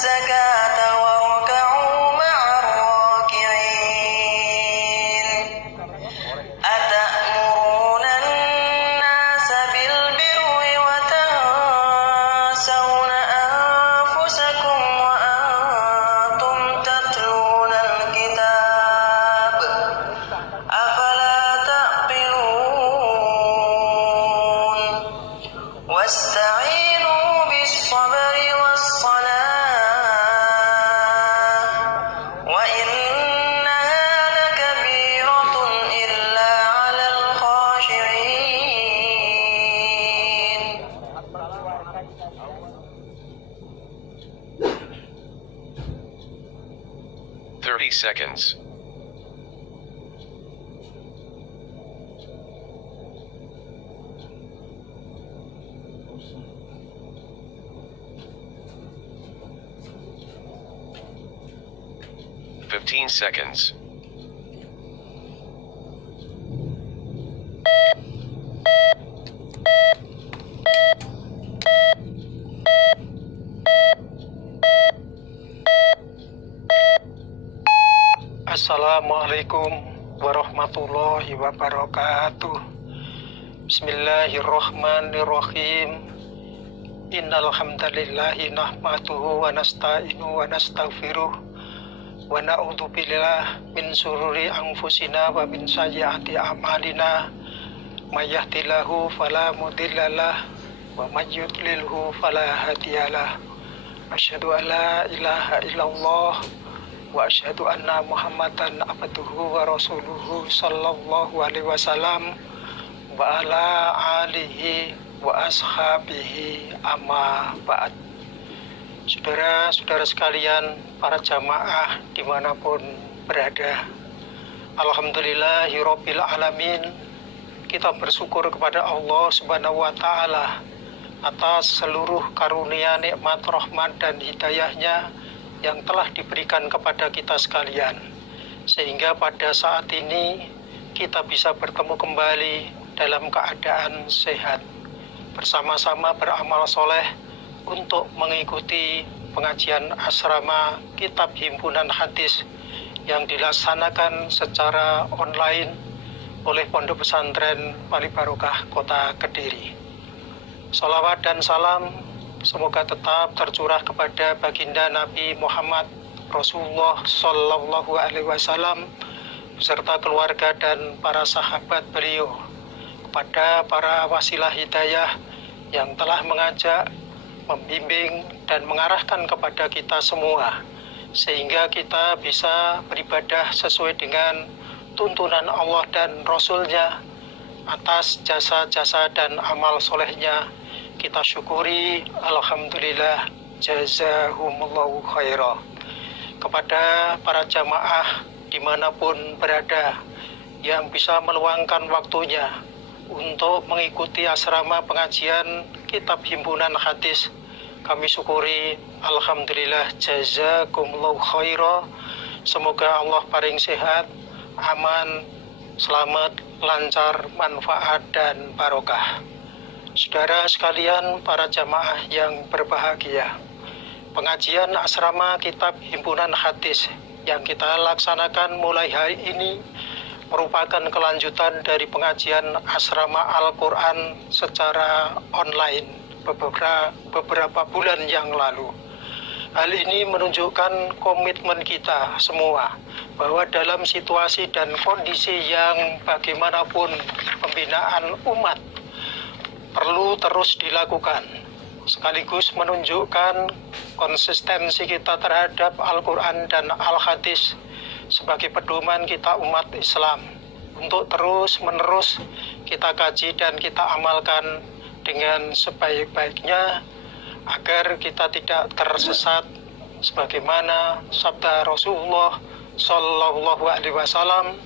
الزكاة واركعوا مع الراكعين أتأمرون الناس بالبر وتنسون أنفسكم وأنتم تتلون الكتاب أفلا تعقلون واستعينوا بالصبر والصلاة وإنها لكبيرة إلا على الخاشعين 30 seconds. Fifteen seconds. Assalamualaikum warahmatullahi wabarakatuh. Bismillahirrahmanirrahim. Innal hamdalillahi nahmaduhu wa nasta'inu wa nastaghfiruh wa na'udzu billahi min syururi anfusina wa min sayyiati a'malina. May yahdihillahu fala mudhillalah wa may yudlilhu fala hadiyalah. Asyhadu an la ilaha illallah wa asyhadu anna Muhammadan abduhu wa rasuluhu sallallahu alaihi wasallam wa ala alihi wa ashabihi amma ba'd. Saudara-saudara sekalian, para jamaah dimanapun berada, alhamdulillahirabbil alamin, kita bersyukur kepada Allah Subhanahu wa taala atas seluruh karunia, nikmat, rahmat dan hidayahnya yang telah diberikan kepada kita sekalian, sehingga pada saat ini kita bisa bertemu kembali dalam keadaan sehat, bersama-sama beramal soleh untuk mengikuti pengajian asrama Kitab Himpunan Hadis yang dilaksanakan secara online oleh Pondok Pesantren Wali Barokah Kota Kediri. Salawat dan salam semoga tetap tercurah kepada baginda Nabi Muhammad Rasulullah Sallallahu Alaihi Wasallam beserta keluarga dan para sahabat beliau, kepada para wasilah hidayah yang telah mengajak, membimbing dan mengarahkan kepada kita semua, sehingga kita bisa beribadah sesuai dengan tuntunan Allah dan Rasul-Nya. Atas jasa-jasa dan amal solehnya kita syukuri, alhamdulillah, jazahumullahu khairah. Kepada para jamaah dimanapun berada yang bisa meluangkan waktunya untuk mengikuti asrama pengajian Kitab Himpunan Hadis, kami syukuri, alhamdulillah, jazakumullahu khairah. Semoga Allah paring sehat, aman, selamat, lancar, manfaat dan barokah. Saudara sekalian, para jamaah yang berbahagia, pengajian asrama Kitab Himpunan Hadis yang kita laksanakan mulai hari ini merupakan kelanjutan dari pengajian asrama Al-Quran secara online beberapa bulan yang lalu. Hal ini menunjukkan komitmen kita semua bahwa dalam situasi dan kondisi yang bagaimanapun, pembinaan umat perlu terus dilakukan, sekaligus menunjukkan konsistensi kita terhadap Al-Quran dan Al-Hadis sebagai pedoman kita umat Islam untuk terus-menerus kita kaji dan kita amalkan dengan sebaik-baiknya agar kita tidak tersesat sebagaimana sabda Rasulullah Sallallahu Alaihi Wasallam,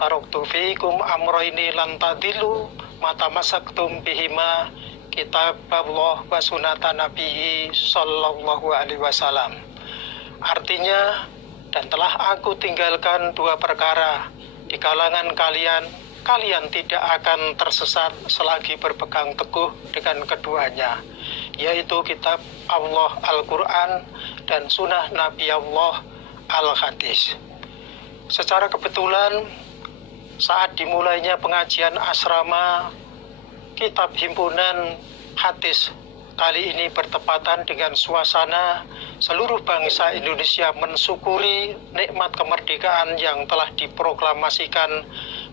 taraktu fiikum amroini lan tadillu mata masaktum bihima kitab Allah wa sunata nabihi Sallallahu Alaihi Wasallam. Artinya, dan telah aku tinggalkan dua perkara di kalangan kalian, kalian tidak akan tersesat selagi berpegang teguh dengan keduanya, yaitu kitab Allah Al-Quran dan sunnah Nabi Allah Al-Hadis. Secara kebetulan saat dimulainya pengajian asrama kitab himpunan hadis kali ini bertepatan dengan suasana seluruh bangsa Indonesia mensyukuri nikmat kemerdekaan yang telah diproklamasikan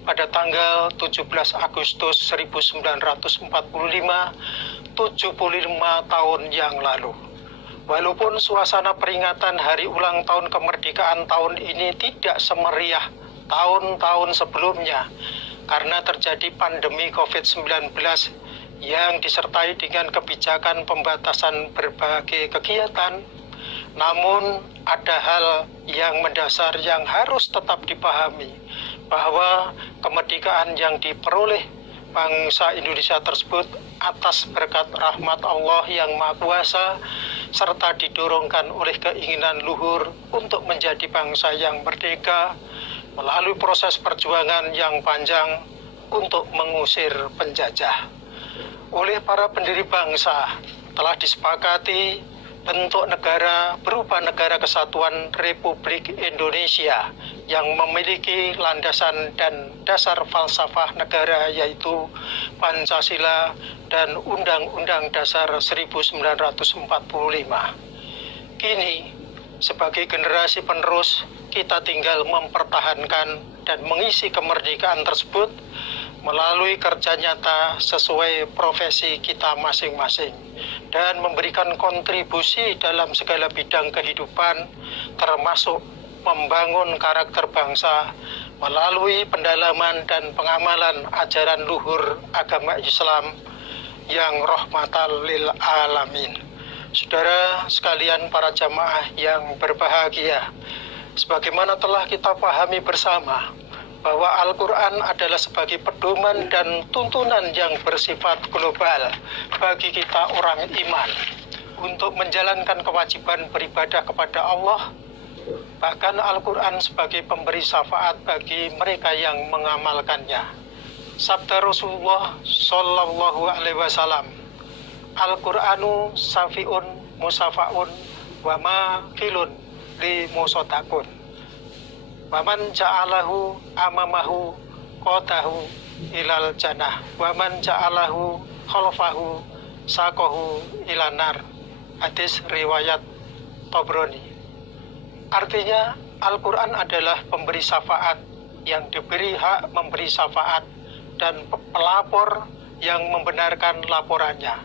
pada tanggal 17 Agustus 1945, 75 tahun yang lalu. Walaupun suasana peringatan hari ulang tahun kemerdekaan tahun ini tidak semeriah tahun-tahun sebelumnya karena terjadi pandemi COVID-19 yang disertai dengan kebijakan pembatasan berbagai kegiatan. Namun ada hal yang mendasar yang harus tetap dipahami, bahwa kemerdekaan yang diperoleh bangsa Indonesia tersebut atas berkat rahmat Allah yang Maha Kuasa serta didorongkan oleh keinginan luhur untuk menjadi bangsa yang merdeka melalui proses perjuangan yang panjang untuk mengusir penjajah. Oleh para pendiri bangsa telah disepakati bentuk negara berupa Negara Kesatuan Republik Indonesia yang memiliki landasan dan dasar falsafah negara yaitu Pancasila dan Undang-Undang Dasar 1945. Kini, sebagai generasi penerus, kita tinggal mempertahankan dan mengisi kemerdekaan tersebut melalui kerja nyata sesuai profesi kita masing-masing dan memberikan kontribusi dalam segala bidang kehidupan, termasuk membangun karakter bangsa melalui pendalaman dan pengamalan ajaran luhur agama Islam yang rahmatan lil alamin. Saudara sekalian para jamaah yang berbahagia, sebagaimana telah kita pahami bersama bahwa Al-Quran adalah sebagai pedoman dan tuntunan yang bersifat global bagi kita orang iman untuk menjalankan kewajiban beribadah kepada Allah. Bahkan Al-Quran sebagai pemberi syafaat bagi mereka yang mengamalkannya. Sabda Rasulullah Sallallahu Alaihi Wasallam, Al-Quranu safiun musafaun wa makilun li musotakun. Waman ja'alahu amamahu qatahu ilal jannah waman ja'alahu khalfahu saqahu ilanar. Hadis riwayat Tabrani. Artinya Al-Quran adalah pemberi syafaat yang diberi hak memberi syafaat dan pelapor yang membenarkan laporannya.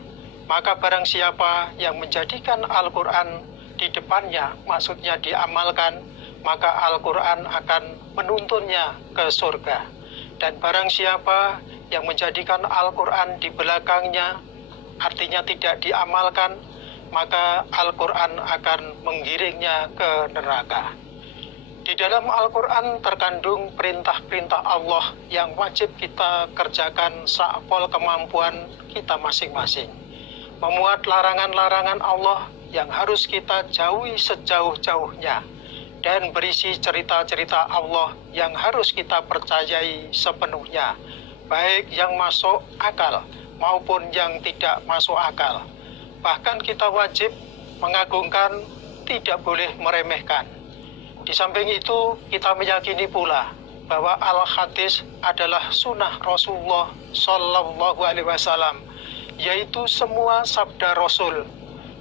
Maka barang siapa yang menjadikan Al-Quran di depannya, maksudnya diamalkan, maka Al-Quran akan menuntunnya ke surga. Dan barang siapa yang menjadikan Al-Quran di belakangnya, artinya tidak diamalkan, maka Al-Quran akan menggiringnya ke neraka. Di dalam Al-Quran terkandung perintah-perintah Allah yang wajib kita kerjakan sakpol kemampuan kita masing-masing. Memuat larangan-larangan Allah yang harus kita jauhi sejauh-jauhnya, dan berisi cerita-cerita Allah yang harus kita percayai sepenuhnya, baik yang masuk akal maupun yang tidak masuk akal. Bahkan kita wajib mengagungkan, tidak boleh meremehkan. Di samping itu, kita meyakini pula bahwa Al-Hadis adalah sunnah Rasulullah Sallallahu Alaihi Wasallam, yaitu semua sabda Rasul,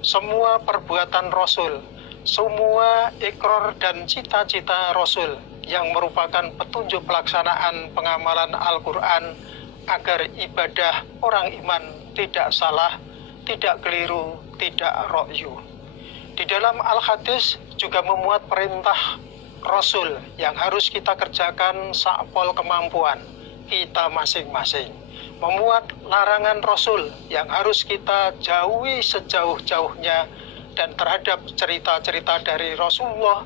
semua perbuatan Rasul, semua ikrar dan cita-cita Rasul yang merupakan petunjuk pelaksanaan pengamalan Al-Quran agar ibadah orang iman tidak salah, tidak keliru, tidak ra'yu. Di dalam Al-Hadis juga memuat perintah Rasul yang harus kita kerjakan sakpol kemampuan kita masing-masing. Memuat larangan Rasul yang harus kita jauhi sejauh-jauhnya, dan terhadap cerita-cerita dari Rasulullah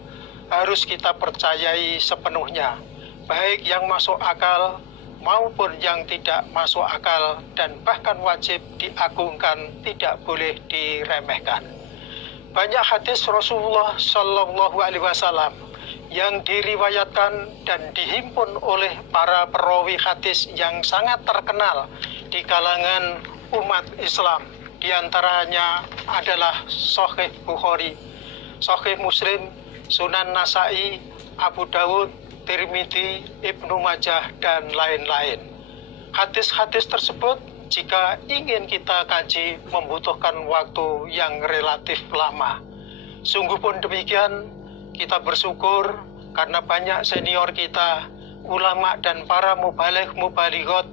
harus kita percayai sepenuhnya, baik yang masuk akal maupun yang tidak masuk akal, dan bahkan wajib diagungkan, tidak boleh diremehkan. Banyak hadis Rasulullah Sallallahu Alaihi Wasallam yang diriwayatkan dan dihimpun oleh para perawi hadis yang sangat terkenal di kalangan umat Islam. Di antaranya adalah Sahih Bukhari, Sahih Muslim, Sunan Nasai, Abu Dawud, Tirmidzi, Ibnu Majah, dan lain-lain. Hadis-hadis tersebut jika ingin kita kaji membutuhkan waktu yang relatif lama. Sungguh pun demikian, kita bersyukur karena banyak senior kita, ulama dan para mubaligh-mubalighot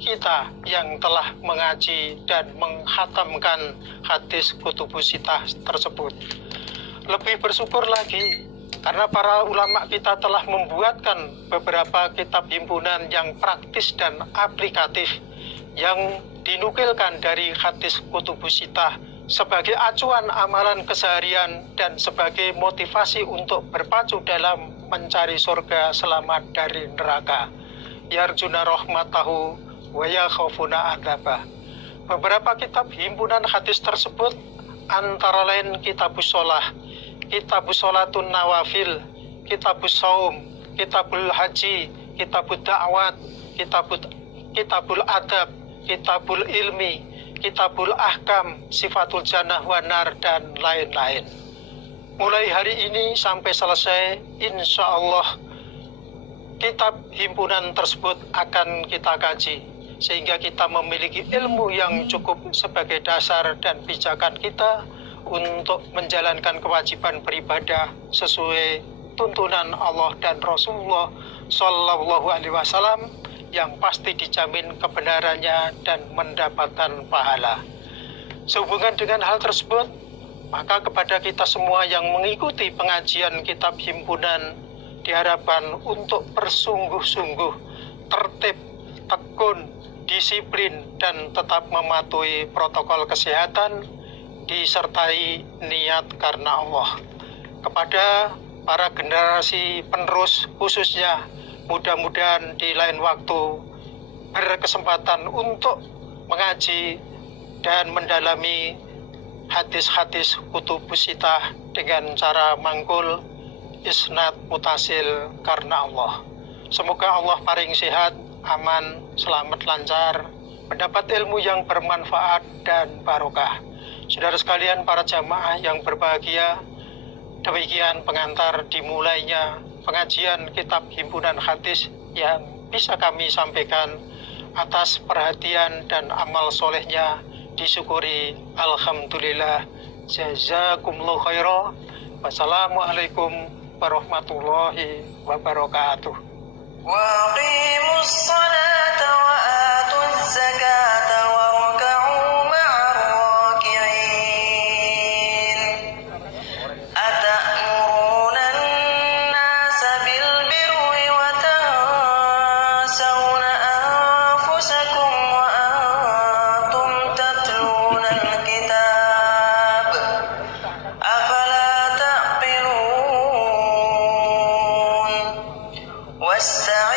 kita yang telah mengaji dan menghatamkan hadis kutubus sittah tersebut. Lebih bersyukur lagi karena para ulama kita telah membuatkan beberapa kitab himpunan yang praktis dan aplikatif yang dinukilkan dari hadis kutubus sittah sebagai acuan amalan keseharian dan sebagai motivasi untuk berpacu dalam mencari surga selamat dari neraka. Yarjuna rahmatahu wa yakhafuna adzabah. Beberapa kitab himpunan hadis tersebut antara lain Kitabus Shalah, Kitabus Shalatun Nawafil, Kitabus Shaum, Kitabul Haji, Kitabul Da'wat, Kitabul Adab, Kitabul Ilmi, Kitabul Ahkam, Sifatul Jannah wa Nar, dan lain-lain. Mulai hari ini sampai selesai, insya Allah kitab himpunan tersebut akan kita kaji sehingga kita memiliki ilmu yang cukup sebagai dasar dan pijakan kita untuk menjalankan kewajiban beribadah sesuai tuntunan Allah dan Rasulullah Shallallahu Alaihi Wasallam yang pasti dijamin kebenarannya dan mendapatkan pahala. Sehubungan dengan hal tersebut, maka kepada kita semua yang mengikuti pengajian kitab himpunan diharapkan untuk bersungguh-sungguh, tertib, tekun, disiplin, dan tetap mematuhi protokol kesehatan disertai niat karena Allah. Kepada para generasi penerus khususnya, mudah-mudahan di lain waktu berkesempatan untuk mengaji dan mendalami hadis-hadis kutubus sittah dengan cara mangkul isnad mutasil karena Allah. Semoga Allah paring sehat, aman, selamat, lancar, mendapat ilmu yang bermanfaat dan barokah. Saudara sekalian, para jamaah yang berbahagia, demikian pengantar dimulainya pengajian kitab himpunan hadis yang bisa kami sampaikan. Atas perhatian dan amal solehnya disyukuri, alhamdulillah. Jazakumullah khairan. Wassalamualaikum warahmatullahi wabarakatuh. وأقيموا الصلاة وآتوا الزكاة واركعوا مع الراكعين أتأمرون الناس بالبر وتنسون أنفسكم وأنتم تتلون الكتاب أفلا تعقلون واستعينوا